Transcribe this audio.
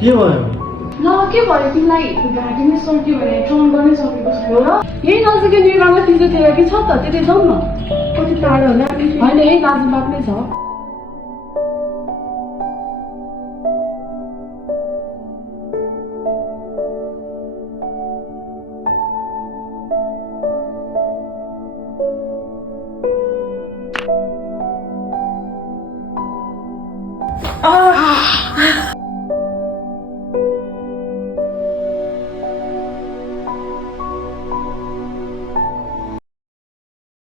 के भयो ल के भयो तिमीलाई घाँटी नै सर्क्यो भने ट्रन गर्नै सकेको छैन र यही नजिकै निर्माणमा फिजियोथेरापी छ त त्यतै जाउँ न कति टाढो होला होइन यही दार्जिलिङमा नै छ